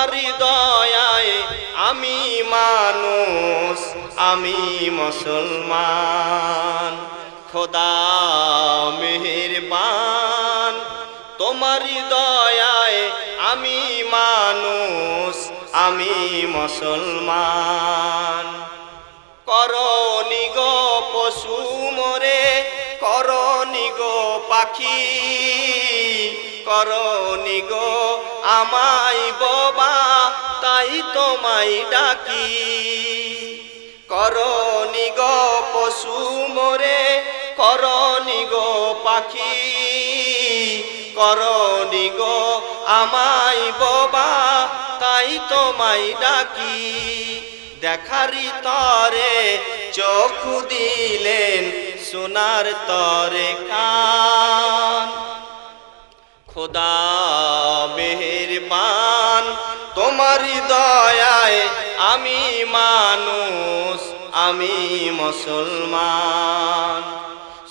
তোমারই দয়ায় আমি মানুষ, আমি মুসলমান। খোদা মেহেরবান তোমারই দয়ায় আমি মানুষ, আমি মুসলমান। করনি গো পশু মরে করনি গো পাখি করনি গো আমায় বাবা, তাই তোমায় ডাকি। করনি গো পশু মরে, করনি গো পাখি। করনি গো আমায় বাবা, তাই তোমায় ডাকি। দেখারি তরে চোখ দিলেন, সোনার তরে কান। খোদা মেহেরবান দয়ায় আমি মানুষ, আমি মুসলমান।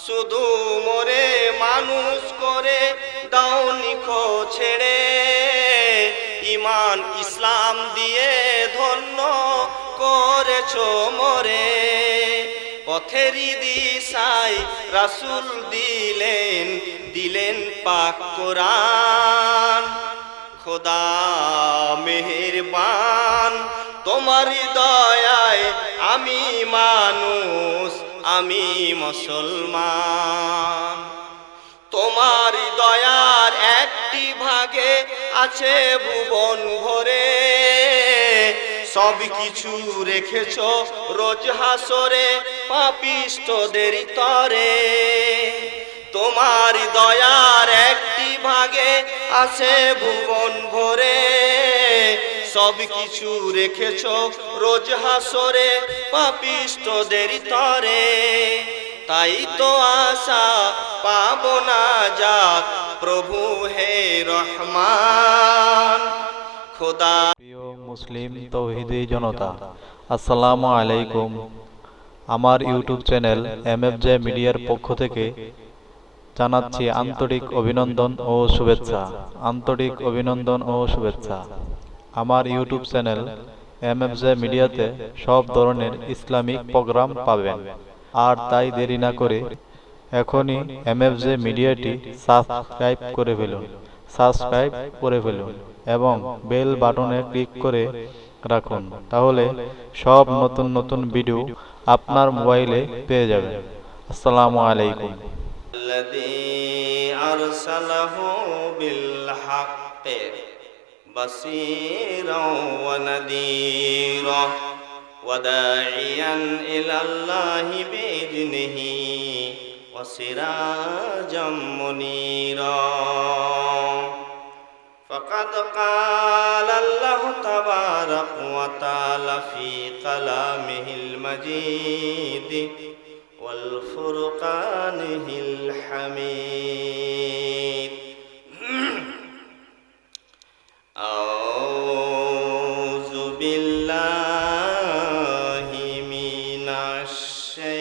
শুধু মোরে মানুষ করে দাওনি খো ছেড়ে। ইমান ইসলাম দিয়ে ধন্য করেছ মোরে। পথেরই দিশায় রাসুল দিলেন দিলেন পাক কোরআন। খোদা, মেহেরবান। তোমারই দয়ায় আমি মানুষ, আমি মুসলমান। তোমার দয়ার একটি ভাগে আছে ভুবন ভরে। সব কিছু রেখেছ রোজ হাসরে, পাপিষ্টদের তরে। তোমার দয়ার একটি ভাগে আছে ভুবন ভরে। সব কিছু রেখেছ রোজ হাসরে পাপিষ্টদের তরে। তাই তো আশা পাব না যাক প্রভু হে রহমান। খোদা প্রিয় মুসলিম তৌহিদি জনতা, আসসালামু আলাইকুম। আমার ইউটিউব চ্যানেল এম মিডিয়ার পক্ষ থেকে জানাচ্ছি আন্তরিক অভিনন্দন ও শুভেচ্ছা। আন্তরিক অভিনন্দন ও শুভেচ্ছা। আমার YouTube channel M F J মিডিয়াতে সব ধরনের ইসলামিক প্রোগ্রাম পাবেন। আর তাই দেরি না করে এখনই এম এফ জে মিডিয়াটি সাবস্ক্রাইব করে ফেলুন। সাবস্ক্রাইব করে ফেলুন এবং বেল বাটনে ক্লিক করে রাখুন। তাহলে সব নতুন নতুন ভিডিও আপনার মোবাইলে পেয়ে যাবেন। আসসালামু আলাইকুম। الذي أرسله بالحق بصيرا ونذيرا وداعيا إلى الله بإذنه وسراجا منيرا. فقد قال الله تبارك وتعالى في كلامه المجيد والفرقانه الحميد أعوذ بالله من الشيطان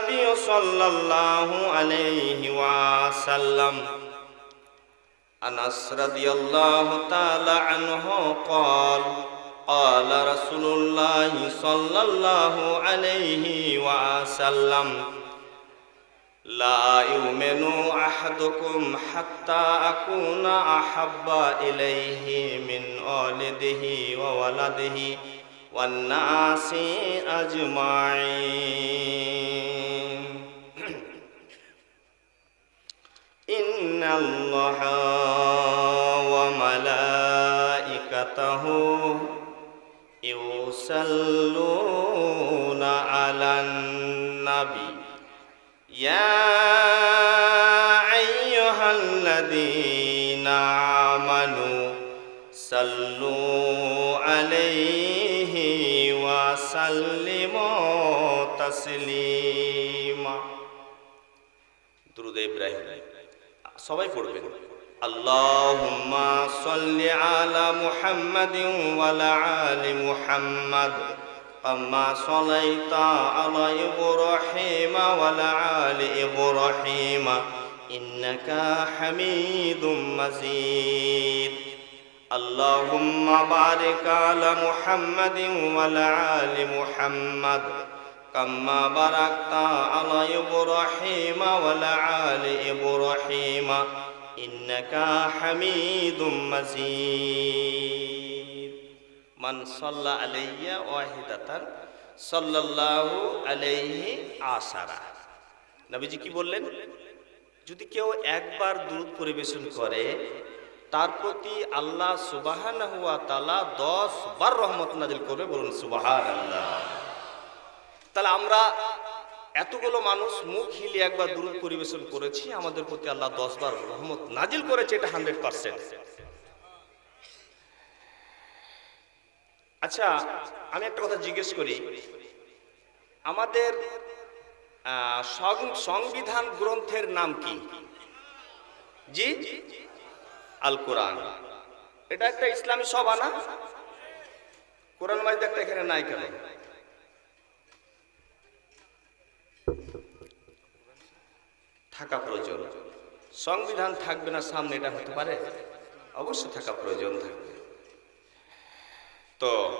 النبي صلى الله عليه وسلم أنس رضي الله تعالى عنه قال قال رسول الله صلى الله عليه وسلم لا يؤمن أحدكم حتى أكون أحب إليه من والده وولده والناس أجمعين الله সবাই পড়বেন اللهم صل على محمد وعلى آل محمد كما صليت على إبراهيم وعلى آل إبراهيم إنك حميد مجيد اللهم بارك على محمد وعلى آل محمد كما باركت على إبراهيم وعلى آل إبراهيم إنك حميد مجيد من صلى علي واحدة صلى الله عليه عشرة নবীজি কি বললেন যদি কেউ একবার দুধ পরিবেশন করে তার প্রতি আল্লাহ সুবাহান হুয়া তালা দশ বার রহমত নাজিল করবে বলুন সুবাহান আল্লাহ তাহলে আমরা এতগুলো মানুষ মুখ হিলিয়ে একবার দূরত পরিবেশন করেছি, আমাদের প্রতি আল্লাহ দশ বার রহমত নাজিল করেছে, এটা হান্ড্রেড পার্সেন্ট। আচ্ছা আমি একটা কথা জিজ্ঞেস করি। আমাদের সংবিধান গ্রন্থের নাম কি? জি? আল কোরআন। এটা একটা ইসলামী সভা না? কোরআন মাজিদ একটা এখানে নাই কেন? থাকা প্রয়োজন। সংবিধান থাকবে না, সামনে এটা হতে পারে? অবশ্যই থাকা প্রয়োজন থাকবে। তো,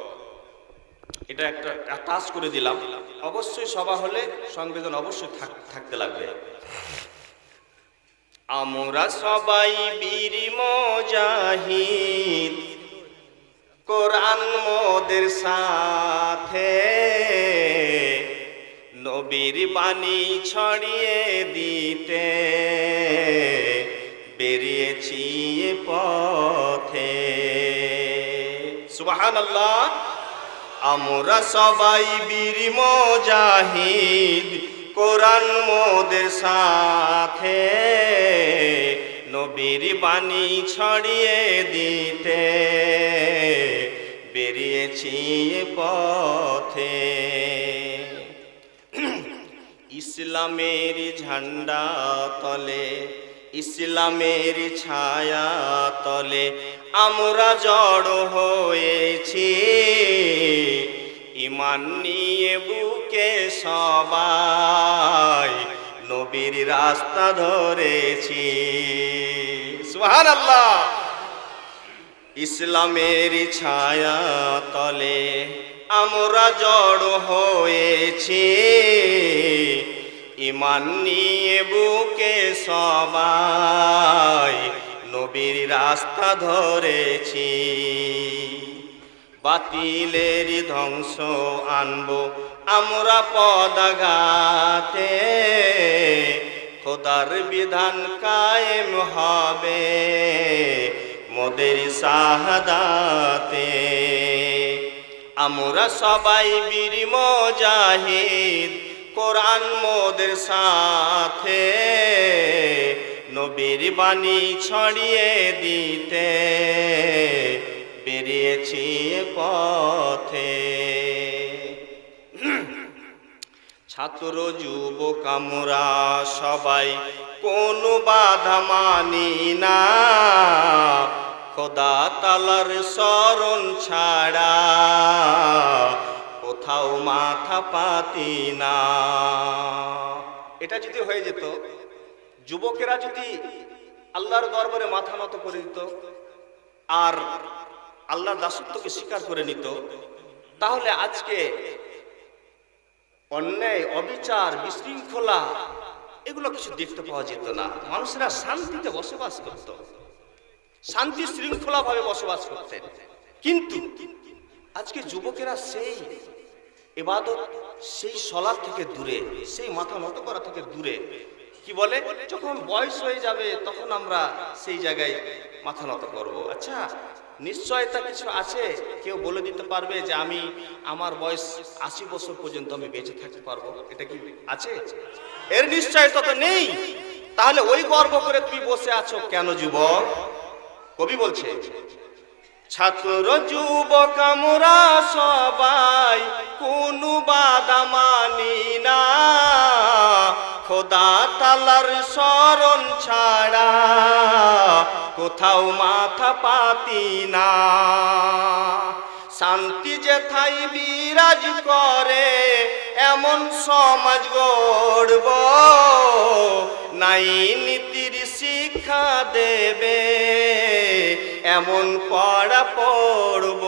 এটা একটা টাচ করে দিলাম। অবশ্যই সভা হলে সংবিধান অবশ্যই থাকতে লাগবে। আমরা সবাই বীর মজাহিদ, কোরআন মোদের সাথে নবীর বাণী ছড়িয়ে দিতে। বেরিয়েছি পথে। সুবাহান আল্লাহ আমরা সবাই বীর মজাহিদ, কোরআন মোদের সাথে। নবীর বাণী ছড়িয়ে দিতে। বেরিয়েছি পথে। ইসলামের ঝান্ডা তলে, ইসলামের ছায়া তলে আমরা জড় হয়েছি। ইমান নিয়ে বুকে সবাই নবীর রাস্তা ধরেছি। সুহান আল্লাহ ইসলামের ছায়া তলে আমরা জড় হয়েছি। ইমান নিয়ে বুকে সবাই নবীর রাস্তা ধরেছি। বাতিলের ধ্বংস আনব আমরা পদাঘাতে। খোদার বিধান কায়েম হবে মোদের শাহাদাতে আমরা সবাই বীর মজাহিদ কোরআন মোদের সাথে নবীর বাণী ছড়িয়ে দিতে। বেরিয়েছি পথে। ছাত্র, যুবক, আমরা সবাই কোনো বাধা মানি না। খোদা তালার শরণ ছাড়া কোথাও মাথা পাতি না। এটা যদি হয়ে যেত, যুবকেরা যদি আল্লাহর দরবারে মাথা নত করে দিত আর আল্লাহর দাসত্বকে স্বীকার করে নিত, তাহলে আজকে অন্যায়, অবিচার, বিশৃঙ্খলা, এগুলো কিছু দেখতে পাওয়া যেত না। মানুষেরা শান্তিতে বসবাস করত। শান্তি শৃঙ্খলা ভাবে বসবাস করতেন। কিন্তু আজকে যুবকেরা সেই এবাদত সেই সলাপ থেকে দূরে, সেই মাথা নত করা থেকে দূরে। কি বলে? যখন বয়স হয়ে যাবে, তখন আমরা সেই জায়গায় মাথা নত করব। আচ্ছা নিশ্চয়তা কিছু আছে? কেউ বলে দিতে পারবে যে আমি আমার বয়স আশি বছর পর্যন্ত আমি বেঁচে থাকতে পারব। এটা কি আছে? এর নিশ্চয়তা তো নেই। তাহলে ওই গর্ব করে তুমি বসে আছো কেন, যুবক? কবি বলছে ছাত্র যুবক আমরা সবাই কোনো বাধা মানি না। খোদা তালার শরণ ছাড়া কোথাও মাথা পাতি না। শান্তি যেথাই বিরাজ করে, এমন সমাজ গড়ব। নাই নীতির শিক্ষা দেবে। এমন পড়া পড়ব।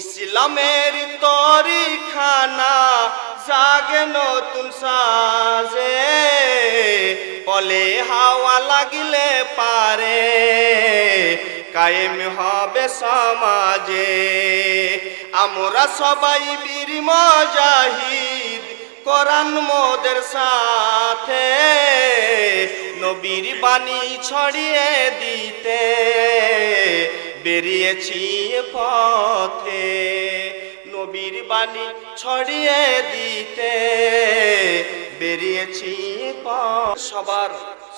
ইসলামের তরিখানা জাগে নতুন সাজে, পলে হাওয়া লাগিলে পারে। কায়েম হবে সমাজে, আমরা সবাই বীর মজাহিদ, কোরআন মোদের সাথে। নবীর বাণী ছড়িয়ে দিতে। বেরিয়েছি পথে, নবীর বাণী ছড়িয়ে দিতে। বেরিয়েছি পথ। সবার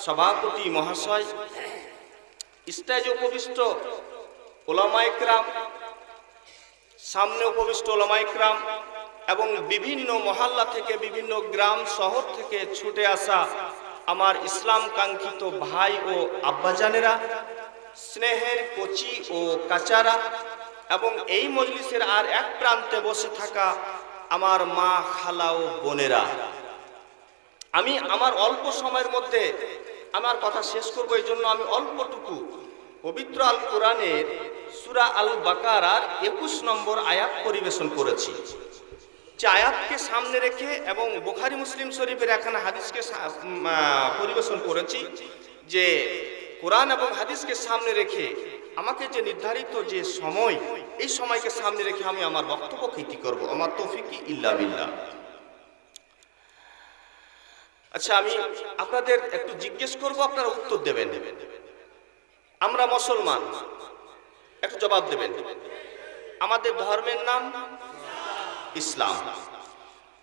সভাপতি মহাশয়, স্টেজ উপবিষ্ট ওলামাইকরাম সামনে উপবিষ্ট ওলামাইকরাম এবং বিভিন্ন মহল্লা থেকে বিভিন্ন গ্রাম শহর থেকে ছুটে আসা আমার ইসলাম কাঙ্ক্ষিত ভাই ও আব্বাজানেরা, স্নেহের কচি ও কাচারা এবং এই মজলিসের আর এক প্রান্তে বসে থাকা আমার মা, খালা ও বোনেরা। আমি আমার অল্প সময়ের মধ্যে আমার কথা শেষ করব, এই জন্য আমি অল্পটুকু পবিত্র আল কোরআনের সুরা আল বাকারার একুশ নম্বর আয়াত পরিবেশন করেছি। আয়াতকে সামনে রেখে এবং বুখারি মুসলিম শরীফের এখানে হাদিসকে পরিবেশন করেছি যে কোরআন এবং হাদিসকে সামনে রেখে আমাকে যে নির্ধারিত যে সময়, এই সময়কে সামনে রেখে আমি আমার বক্তব্য কি করব? আমার তৌফিকি ইল্লা বিল্লাহ। আচ্ছা আমি আপনাদের একটু জিজ্ঞেস করব, আপনারা উত্তর দেবেন। আমরা মুসলমান, একটু জবাব দেবেন। আমাদের ধর্মের নাম ইসলাম।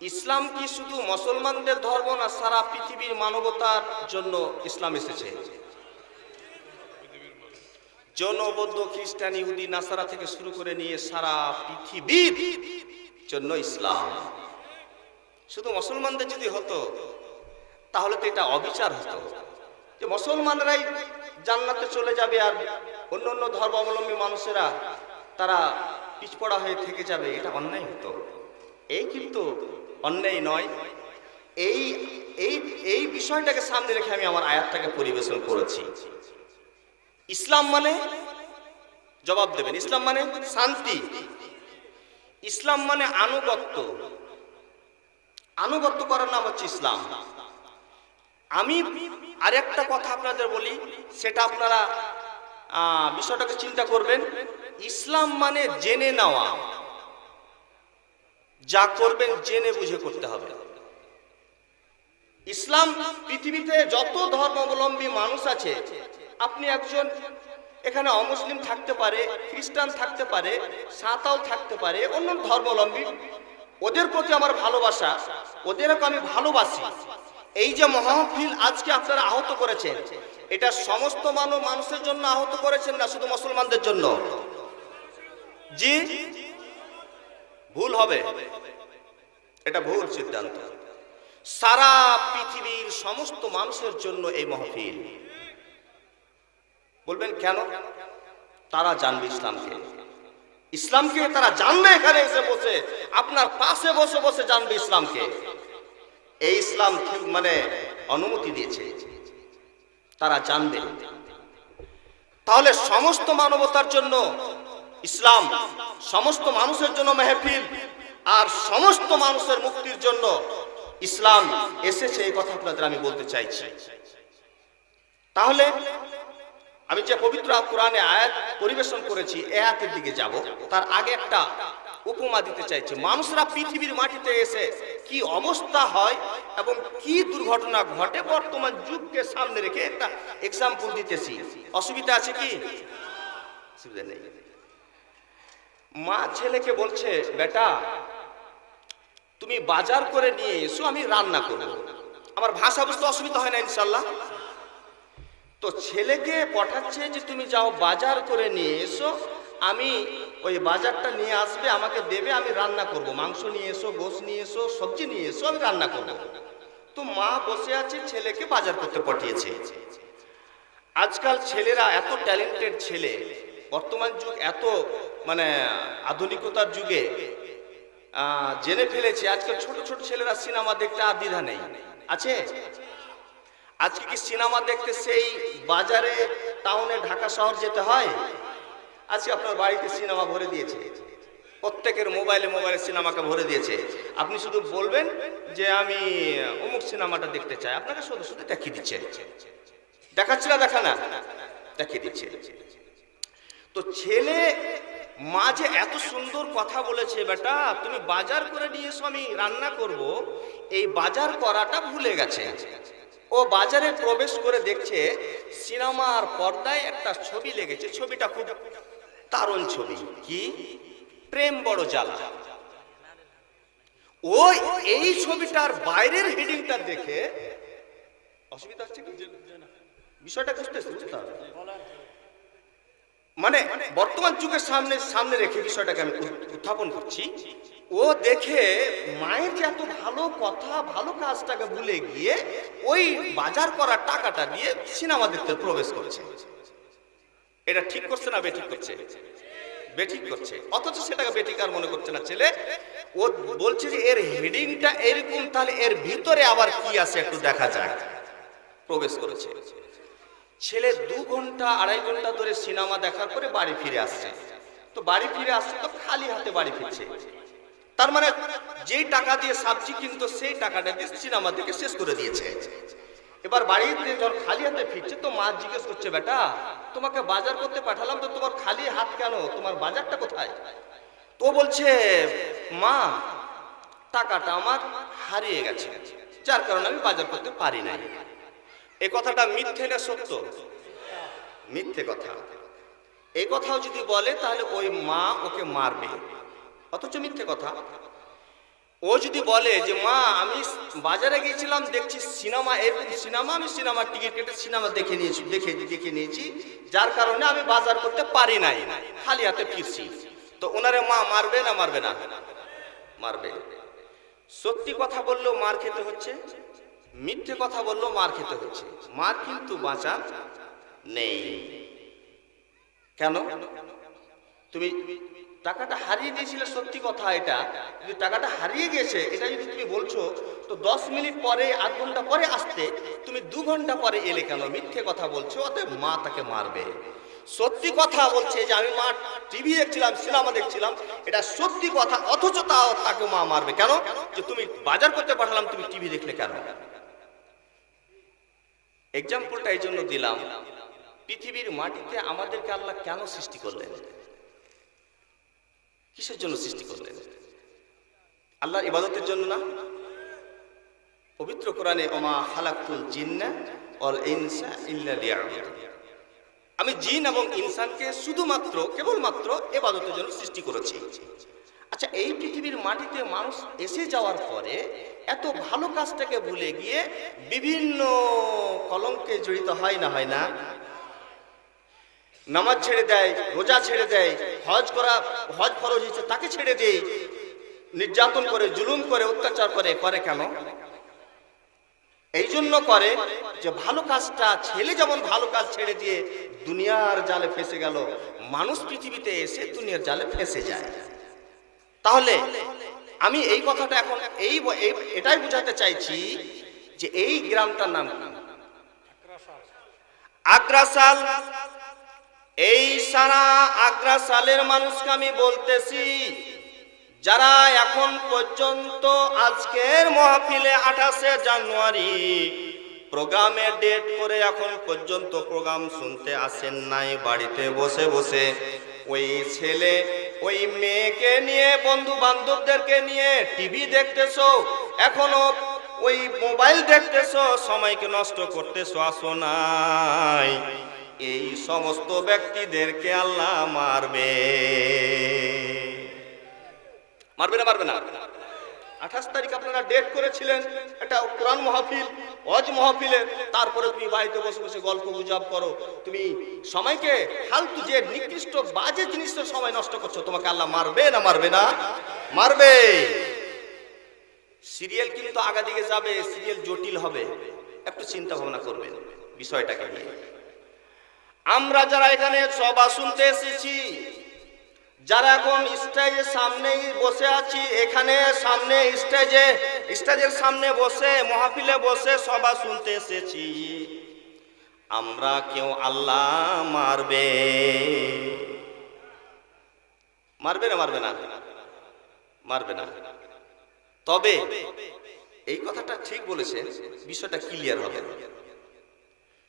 ইসলাম কি শুধু মুসলমানদের ধর্ম না সারা পৃথিবীর মানবতার জন্য ইসলাম এসেছে? জৈন বৌদ্ধ খ্রিস্টান, ইহুদি, নাসারা থেকে শুরু করে নিয়ে সারা পৃথিবীর জন্য ইসলাম। শুধু মুসলমানদের যদি হতো, তাহলে তো এটা অবিচার হতো। যে মুসলমানরাই জান্নাতে চলে যাবে আর অন্য অন্য ধর্মাবলম্বী মানুষেরা তারা পিছপড়া হয়ে থেকে যাবে, এটা অন্যায় হতো। এই কিন্তু অন্যায় নয়। এই এই এই বিষয়টাকে সামনে রেখে আমি আমার আয়াতটাকে পরিবেশন করেছি। ইসলাম মানে জবাব দেবেন। ইসলাম মানে শান্তি। ইসলাম মানে আনুগত্য। আনুগত্য করার নাম হচ্ছে ইসলাম। আমি আরেকটা কথা আপনাদের বলি, সেটা আপনারা বিষয়টাকে চিন্তা করবেন। ইসলাম মানে জেনে নেওয়া। যা করবেন, জেনে বুঝে করতে হবে। ইসলাম পৃথিবীতে যত ধর্মাবলম্বী মানুষ আছে, আপনি একজন এখানে অমুসলিম থাকতে পারে, খ্রিস্টান থাকতে পারে সাঁতাল থাকতে পারে, অন্য ধর্মাবলম্বী, ওদের প্রতি আমার ভালোবাসা ওদেরকে আমি ভালোবাসি। এই যে মহাফিল আজকে আপনারা আহত করেছেন, এটা সমস্ত মানুষের জন্য আহত করেছেন না শুধু মুসলমানদের জন্য? জি? ভুল হবে। এটা ভুল সিদ্ধান্ত। সারা পৃথিবীর সমস্ত মানুষের জন্য এই মহফিল। বলবেন কেন? তারা জানবে ইসলামকে। ইসলামকে তারা জানবে এখানে এসে বসে। আপনার পাশে বসে বসে জানবে ইসলামকে। এই ইসলাম মানে অনুমতি দিয়েছে। তারা জানবে। তাহলে সমস্ত মানবতার জন্য ইসলাম সমস্ত মানুষের জন্য মেহফিল আর সমস্ত মানুষের মুক্তির জন্য ইসলাম এসেছে এই কথা আপনাদের আমি বলতে চাইছি। তাহলে আমি যে পবিত্র কোরআনে আয়াত পরিবেশন করেছি, এ আয়াতের দিকে যাব। তার আগে একটা উপমা দিতে চাইছি। মানুষরা পৃথিবীর মাটিতে এসে কি অবস্থা হয় এবং কি দুর্ঘটনা ঘটে বর্তমান যুগকে সামনে রেখে একটা এক্সাম্পল দিতেছি। অসুবিধা আছে কি? অসুবিধা নেই। মা ছেলেকে বলছে, বেটা, তুমি বাজার করে নিয়ে এসো, আমি রান্না করব। আমার ভাষা বুঝতে অসুবিধা হয় না ইনশাল্লাহ তো ছেলেকে পাঠাচ্ছে যে, তুমি যাও বাজার করে নিয়ে এসো, আমি ওই বাজারটা নিয়ে আসবে, আমাকে দেবে, আমি রান্না করব। মাংস নিয়ে এসো গোস নিয়ে এসো, সবজি নিয়ে এসো, আমি রান্না করব। তো মা বসে আছে, ছেলেকে বাজার করতে পাঠিয়েছে। আজকাল ছেলেরা এত ট্যালেন্টেড ছেলে বর্তমান যুগ এত মানে আধুনিকতার যুগে জেনে ফেলেছে, আজকাল ছোট ছোট ছেলেরা সিনেমা দেখতে আর দ্বিধা নেই। আছে? আজকে কি সিনেমা দেখতে সেই বাজারে, টাউনে, ঢাকা শহর যেতে হয়? আজকে আপনার বাড়িতে সিনেমা ভরে দিয়েছে। প্রত্যেকের মোবাইলে মোবাইলে সিনেমাকে ভরে দিয়েছে। আপনি শুধু বলবেন যে আমি অমুক সিনেমাটা দেখতে চাই। আপনাকে শুধু শুধু দেখিয়ে দিচ্ছে। দেখাচ্ছে না, দেখা না, দেখিয়ে দিচ্ছে। তো ছেলে মা যে এত সুন্দর কথা বলেছে, বেটা, তুমি বাজার করে নিয়ে এসো, আমি রান্না করব। এই বাজার করাটা ভুলে গেছে। ও বাজারে প্রবেশ করে দেখছে সিনেমার পর্দায় একটা ছবি লেগেছে। ছবিটা খুব দারুণ ছবি। কি? প্রেম বড় জ্বালা। ওই এই ছবিটার বাইরের হেডিংটা দেখে অসুবিধা হচ্ছে বিষয়টা বুঝতেছি মানে বর্তমান যুগের সামনে সামনে রেখে বিষয়টাকে আমি উত্থাপন করছি। ও দেখে মায়ের যে এত ভালো কথা, ভালো কাজটাকে ভুলে গিয়ে ওই বাজার করা টাকাটা দিয়ে সিনেমা দেখতে প্রবেশ করছে। এটা ঠিক করছে না বেঠিক করছে? বেঠিক করছে। অথচ সেটাকে বেঠিক আর মনে করছে না। ছেলে, ও বলছে যে এর হেডিংটা এরকম, তাহলে এর ভিতরে আবার কি আছে একটু দেখা যায় প্রবেশ করেছে। ছেলে দু ঘণ্টা, আড়াই ঘণ্টা ধরে সিনেমা দেখার পরে বাড়ি ফিরে আসছে। তো বাড়ি ফিরে আসছে তো খালি হাতে বাড়ি ফিরছে। তার মানে যেই টাকা দিয়ে সবজি কিনতো সেই টাকাটা দিয়ে সিনেমা থেকে শেষ করে দিয়েছে। এবার বাড়িতে যখন খালি হাতে ফিরছে তো মা জিজ্ঞেস করছে, বেটা, তোমাকে বাজার করতে পাঠালাম তো তোমার খালি হাত কেন? তোমার বাজারটা কোথায়? তো বলছে, মা, টাকাটা আমার হারিয়ে গেছে, যার কারণে আমি বাজার করতে পারি নাই। এই কথাটা মিথ্যে না সত্য? মিথ্যে কথা। এই কথাও যদি বলে, তাহলে ওই মা ওকে মারবে। অথচ মিথ্যে কথা। ও যদি বলে যে, মা, আমি বাজারে গিয়েছিলাম, দেখছি সিনেমা, এরকম সিনেমা, আমি সিনেমার টিকিট কেটে সিনেমা দেখে নিয়েছি, দেখে দেখে নিয়েছি। যার কারণে আমি বাজার করতে পারি নাই, খালি হাতে ফিরছি। তো ওনারে মা মারবে না মারবে না? মারবে। সত্যি কথা বললেও মার খেতে হচ্ছে? মিথ্যে কথা বলল মার খেতে হচ্ছে মার কিন্তু বাঁচা নেই। কেন? তুমি টাকাটা হারিয়ে দিয়েছিলে, সত্যি কথা এটা। যদি টাকাটা হারিয়ে গেছে এটা যদি তুমি বলছো, তো দশ মিনিট পরে, আধ ঘণ্টা পরে আসতে, তুমি দু ঘণ্টা পরে এলে কেন? মিথ্যে কথা বলছো, অতএব মা তাকে মারবে। সত্যি কথা বলছে যে আমি মা টিভি দেখছিলাম, সিনেমা দেখছিলাম, এটা সত্যি কথা, অথচ তাও তাকে মা মারবে। কেন? যে তুমি বাজার করতে পাঠালাম, তুমি টিভি দেখলে কেন? এক্সাম্পলটা এই জন্য দিলাম, পৃথিবীর মাটিতে আমাদেরকে আল্লাহ কেন সৃষ্টি করলেন? কিসের জন্য সৃষ্টি করলেন? আল্লাহর ইবাদতের জন্য না? পবিত্র কোরআনে, ওমা হালাকুল জিন্না অল ইনসা ইল্লা আমি জিন এবং ইনসানকে শুধুমাত্র, কেবলমাত্র এবাদতের জন্য সৃষ্টি করেছি। আচ্ছা এই পৃথিবীর মাটিতে মানুষ এসে যাওয়ার পরে এত ভালো কাজটাকে ভুলে গিয়ে বিভিন্ন কলঙ্কে জড়িত হয় না হয় না? নামাজ ছেড়ে দেয়, রোজা ছেড়ে দেয়, হজ করা, হজ ফরজ হয়েছে, তাকে ছেড়ে দেয় নির্যাতন করে, জুলুম করে, অত্যাচার করে করে কেন? এই জন্য করে যে ভালো কাজটা, ছেলে যেমন ভালো কাজ ছেড়ে দিয়ে দুনিয়ার জালে ফেসে গেল, মানুষ পৃথিবীতে এসে দুনিয়ার জালে ফেসে যায়। তাহলে আমি এই কথাটা এখন এই এটাই বোঝাতে চাইছি যে এই গ্রামটার নাম আগ্রাসাল। এই সারা আগ্রাসালের মানুষকে আমি বলতেছি, যারা এখন পর্যন্ত আজকের মহাফিলে আঠাশে জানুয়ারি প্রোগ্রামের ডেট করে এখন পর্যন্ত প্রোগ্রাম শুনতে আসেন নাই, বাড়িতে বসে বসে। ওই ছেলে ওই মেয়েকে নিয়ে বন্ধু বান্ধবদেরকে নিয়ে টিভি দেখতেছো? এখনও ওই মোবাইল দেখতেছ? সময়কে নষ্ট করতেছো, আসো নাই। এই সমস্ত ব্যক্তিদেরকে আল্লাহ মারবে। মারবে না মারবে না। আঠাশ তারিখ আপনারা ডেট করেছিলেন একটা কোরআন মাহফিল অজ মাহফিলের। তারপরে তুমি বাড়িতে বসে বসে গল্প গুজব করো। তুমি সময়কে ফালতু যে নিকৃষ্ট বাজে জিনিসের সময় নষ্ট করছ, তোমাকে আল্লাহ মারবে না মারবে না? মারবে। সিরিয়াল কিন্তু আগা দিকে যাবে, সিরিয়াল জটিল হবে। একটু চিন্তা ভাবনা করবেন বিষয়টাকে নিয়ে। আমরা যারা এখানে সভা শুনতে এসেছি যারা এখন স্টেজের সামনেই বসে আছি, এখানে সামনে স্টেজে স্টেজের সামনে বসে, মহাফিলে বসে সবা শুনতে এসেছি। আমরা কেউ আল্লাহ মারবে? মারবে না মারবে না? মারবে না। তবে এই কথাটা ঠিক বলেছেন বিষয়টা ক্লিয়ার হবে।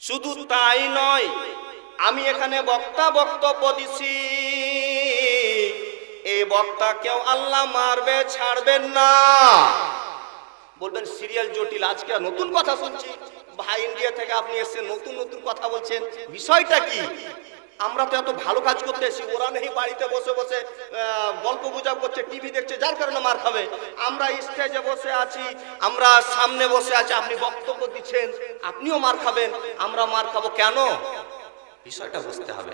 শুধু তাই নয়, আমি এখানে বক্তা বক্তব্য দিছি। এই বক্তা কেউ আল্লাহ মারবে, ছাড়বেন না। বলবেন, সিরিয়াল জটিল, আজকে নতুন কথা শুনছি। ভাই, ইন্ডিয়া থেকে আপনি এসেছেন, নতুন নতুন কথা বলছেন। বিষয়টা কি? আমরা তো এত ভালো কাজ করতে এসেছি, ওরা নেই বাড়িতে বসে বসে গল্প গুজব করছে, টিভি দেখছে, যার কারণে মার খাবে। আমরা স্টেজে বসে আছি, আমরা সামনে বসে আছি, আপনি বক্তব্য দিচ্ছেন, আপনিও মার খাবেন। আমরা মার খাব কেন? বিষয়টা বুঝতে হবে,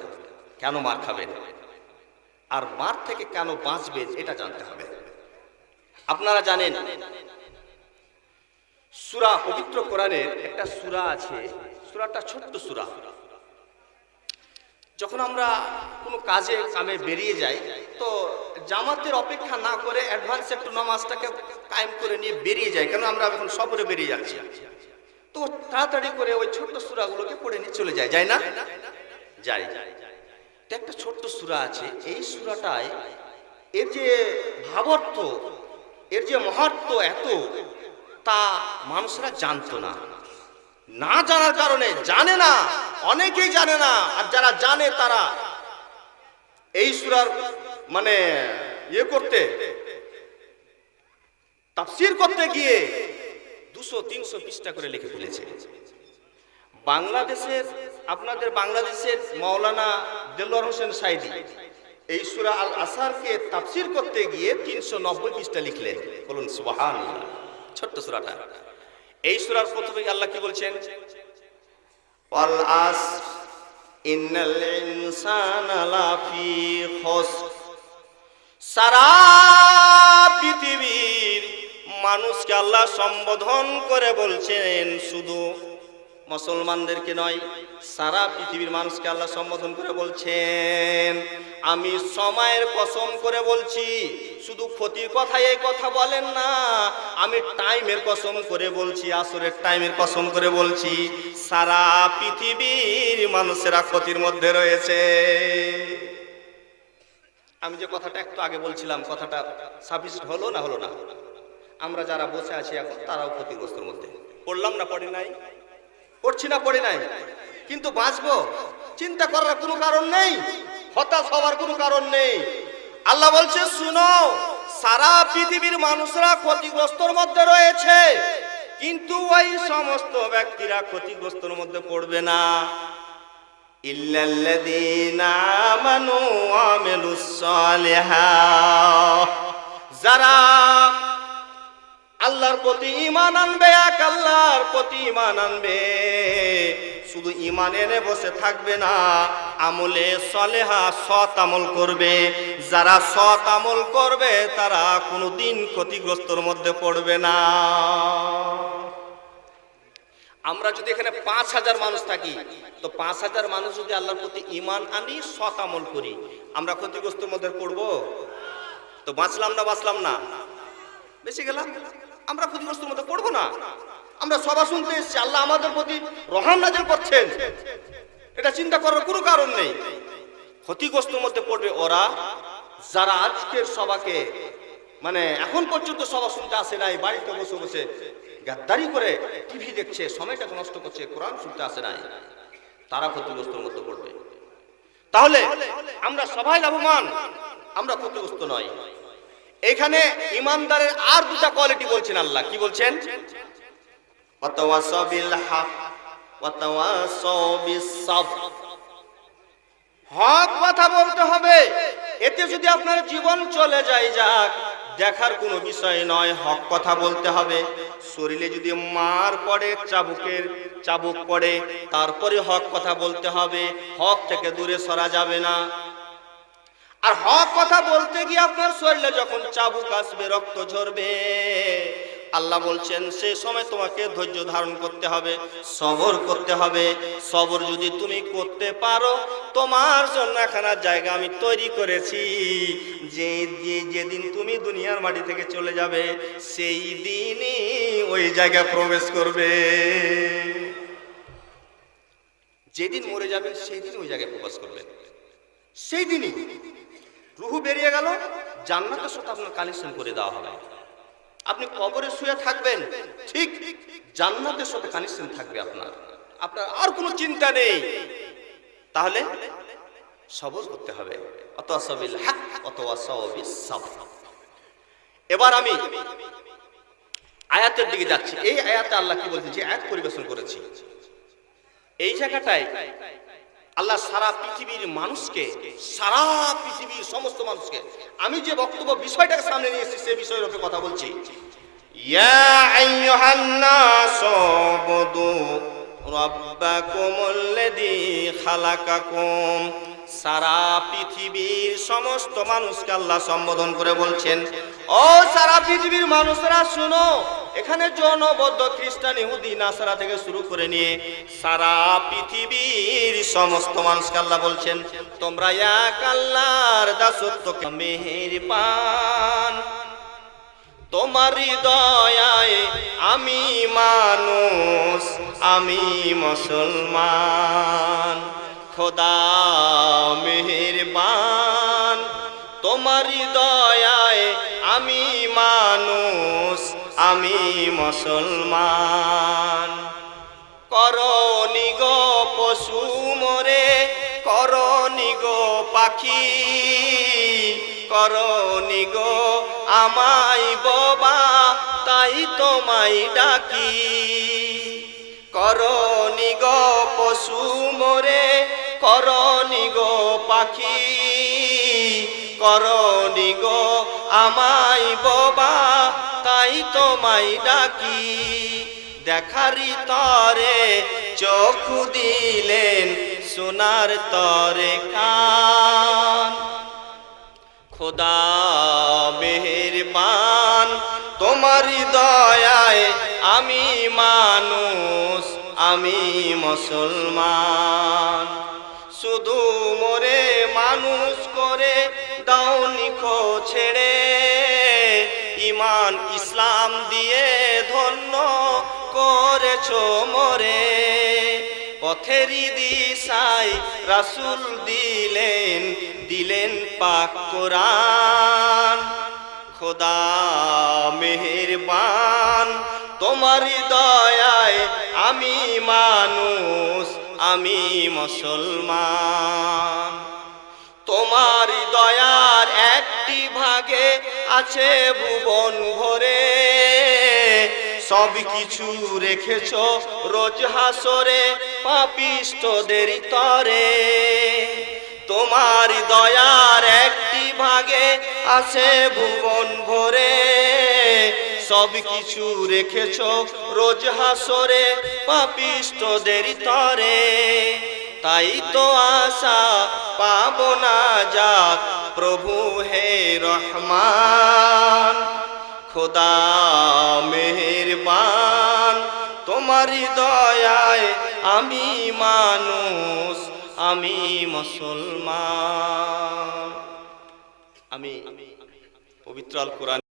কেন মার খাবেন? আর মার থেকে কেন বাঁচবে এটা জানতে হবে। আপনারা জানেন, সুরা পবিত্র কোরআনের একটা সুরা আছে, সুরাটা ছোট্ট সুরা। যখন আমরা কোনো কাজে, কামে বেরিয়ে যাই, তো জামাতের অপেক্ষা না করে অ্যাডভান্স একটু নামাজটাকে কায়েম করে নিয়ে বেরিয়ে যাই কেন আমরা এখন সফরে বেরিয়ে যাচ্ছি। তো তাড়াতাড়ি করে ওই ছোট্ট সুরাগুলোকে পড়ে নিয়ে চলে যায় যায় না? যাই। একটা ছোট্ট সুরা আছে। এই সুরাটায় এর যে ভাবার্থ, এর যে মহাত্ম এত, তা মানুষরা জানতো না। না জানার কারণে জানে না, অনেকেই জানে না, আর যারা জানে তারা এই সুরার মানে ইয়ে করতে, তাফসির করতে গিয়ে দুশো, তিনশো পৃষ্ঠা করে লিখে ফেলেছে। বাংলাদেশের আপনাদের বাংলাদেশের মাওলানা দেলোয়ার হোসেন সাইদি এই সুরা আল আসারকে তাফসির করতে গিয়ে তিনশো নব্বই পৃষ্ঠা লিখলেন। বলুন সুবাহান ছোট্ট সুরাটা। এই সুরার প্রথমে আল্লাহ কি বলছেন? ওয়াল আস ইন্নাল লাফি খুসর সারা পৃথিবীর মানুষকে আল্লাহ সম্বোধন করে বলছেন, শুধু মুসলমানদেরকে নয়, সারা পৃথিবীর মানুষকে আল্লাহ সম্বোধন করে বলছেন, আমি সময়ের কসম করে বলছি, শুধু ক্ষতির কথাই এই কথা বলেন না, আমি টাইমের কসম করে বলছি, আসরের টাইমের কসম করে বলছি, সারা পৃথিবীর মানুষেরা ক্ষতির মধ্যে রয়েছে। আমি যে কথাটা একটু আগে বলছিলাম, কথাটা সাফিসিয়েন্ট হলো না হলো না? আমরা যারা বসে আছি এখন, তারাও ক্ষতিগ্রস্তর মধ্যে। পড়লাম না, পড়ি নাই? পড়ছি না পড়ি নাই। কিন্তু বাঁচবো? চিন্তা করার কোনো কারণ নেই। হতাশ হওয়ার কোনো কারণ নেই। আল্লাহ বলছে, শুনো, সারা পৃথিবীর মানুষরা ক্ষতিগ্রস্তর মধ্যে রয়েছে। কিন্তু ওই সমস্ত ব্যক্তিরা ক্ষতিগ্রস্তর মধ্যে পড়বে না। যারা আল্লাহর প্রতি ঈমান আনবে, এক আল্লাহর প্রতি ইমান আনবে। শুধু ইমান এনে বসে থাকবে না, আমলে সলেহা সৎ আমল করবে। যারা সৎ আমল করবে, তারা কোনোদিন ক্ষতিগ্রস্তর মধ্যে পড়বে না। আমরা যদি এখানে পাঁচ হাজার মানুষ থাকি, তো পাঁচ হাজার মানুষ যদি আল্লাহর প্রতি ইমান আনি, সৎ আমল করি, আমরা ক্ষতিগ্রস্তর মধ্যে পড়ব? তো বাঁচলাম না বাঁচলাম না? বেশি গেলাম? আমরা ক্ষতিগ্রস্তের মধ্যে পড়ব না। আমরা সভা শুনতে এসেছি, আল্লাহ আমাদের প্রতি রহান নাজেল করছেন। এটা চিন্তা করার কোনো কারণ নেই। ক্ষতিগ্রস্তের মধ্যে পড়বে ওরা, যারা আজকের সভাকে মানে এখন পর্যন্ত সভা শুনতে আসে নাই, বাড়িতে বসে বসে গাদ্দারি করে টিভি দেখছে, সময়টাকে নষ্ট করছে, কোরআন শুনতে আসে নাই, তারা ক্ষতিগ্রস্তের মধ্যে পড়বে। তাহলে আমরা সবাই লাভবান, আমরা ক্ষতিগ্রস্ত নয় এখানে ইমানদারের আর দুটা কোয়ালিটি বলছেন আল্লাহ। কি বলছেন? হক কথা বলতে হবে। এতে যদি আপনার জীবন চলে যায় যাক, দেখার কোনো বিষয় নয়, হক কথা বলতে হবে। শরীরে যদি মার পড়ে, চাবুকের চাবুক পড়ে, তারপরে হক কথা বলতে হবে। হক থেকে দূরে সরা যাবে না। আর হক কথা বলতে গিয়ে আপনার শরীরে যখন চাবুক আসবে, রক্ত ঝরবে। আল্লাহ বলছেন, সে সময় তোমাকে ধৈর্য ধারণ করতে হবে, সবর করতে হবে। সবর যদি তুমি করতে পারো, তোমার জন্য এখানে জায়গা আমি তৈরি করেছি। যে যেদিন তুমি দুনিয়ার মাটি থেকে চলে যাবে, সেই দিনই ওই জায়গায় প্রবেশ করবে। যেদিন মরে যাবেন সেই দিন ওই জায়গায় প্রবেশ করবেন সেই দিনই। রুহু বেরিয়ে গেল। জান্নাতের সাথে আপনার কানেকশন করে দেওয়া হবে। আপনি কবরে শুয়ে থাকবেন, ঠিক জান্নাতের সাথে কানেকশন থাকবে আপনার। আপনার আর কোনো চিন্তা নেই। তাহলে সবর করতে হবে। অত আসাবিল হক অত আসাবিস সাবর। এবার আমি আয়াতের দিকে যাচ্ছি। এই আয়াতে আল্লাহ কি বলছেন? যে আয়াত পরিবেশন করেছি। এই জায়গাটায় আল্লাহ সারা পৃথিবীর মানুষকে, সারা পৃথিবীর সমস্ত মানুষকে, আমি যে বক্তব্য, বিষয়টাকে সামনে নিয়ে এসেছি, সে বিষয়ের উপরে কথা বলছি। রাব্বাকুমুল্লাযী খালাকাকুম। সারা পৃথিবীর সমস্ত মানুষকে আল্লাহ সম্বোধন করে বলছেন, ও সারা পৃথিবীর মানুষরা, শুনো, এখানে জনবদ্ধ খ্রিস্টান, ইহুদি, নাসারা থেকে শুরু করে নিয়ে সারা পৃথিবীর সমস্ত মানুষকে আল্লাহ বলছেন, তোমরা এক আল্লাহর দাসত্বকে মেহেরবান। তোমার হৃদয়ায় আমি মানুষ, আমি মুসলমান। খোদা মেহেরবান, তোমার হৃদয়ায় আমি মানুষ, আমি মুসলমান। করনি গো পশু মরে করনি গো পাখি করনি গো আমায় বাবা, তাই তোমায় ডাকি। করনি গো পশু মরে করনি গো পাখি, করনি গো আমায় বাবা, তাই তোমায় ডাকি। দেখারি তরে চোখ দিলেন সোনার তরে কান। খোদা মেহেরবান তোমার দয়ায় আমি মানুষ, আমি মুসলমান। শুধু মোরে মানুষ করে, দাও নিখো ছেড়ে। ইমান ইসলাম দিয়ে ধন্য করেছ মোরে। পথেরই দিশাই রাসুল দিলেন দিলেন পাক কোরআন। খোদা মেহেরবান, তোমার দয়ায় আমি মানুষ আমি মুসলমান। তোমার দয়ার একটি ভাগে আছে ভুবন ভরে। সব কিছু রেখেছ রোজ হাসরে, পাপিষ্টদের তরে। তোমার দয়ার একটি ভাগে আছে ভুবন ভরে। সব কিছু রেখেছ রোজ হাসরে পাপিষ্টদের তরে। তাই তো আশা পাব না যাক প্রভু হে রহমান। খোদা মেহেরবান তোমার দয়ায় আমি মানুষ, আমি মুসলমান। আমি পবিত্র আল কোরআন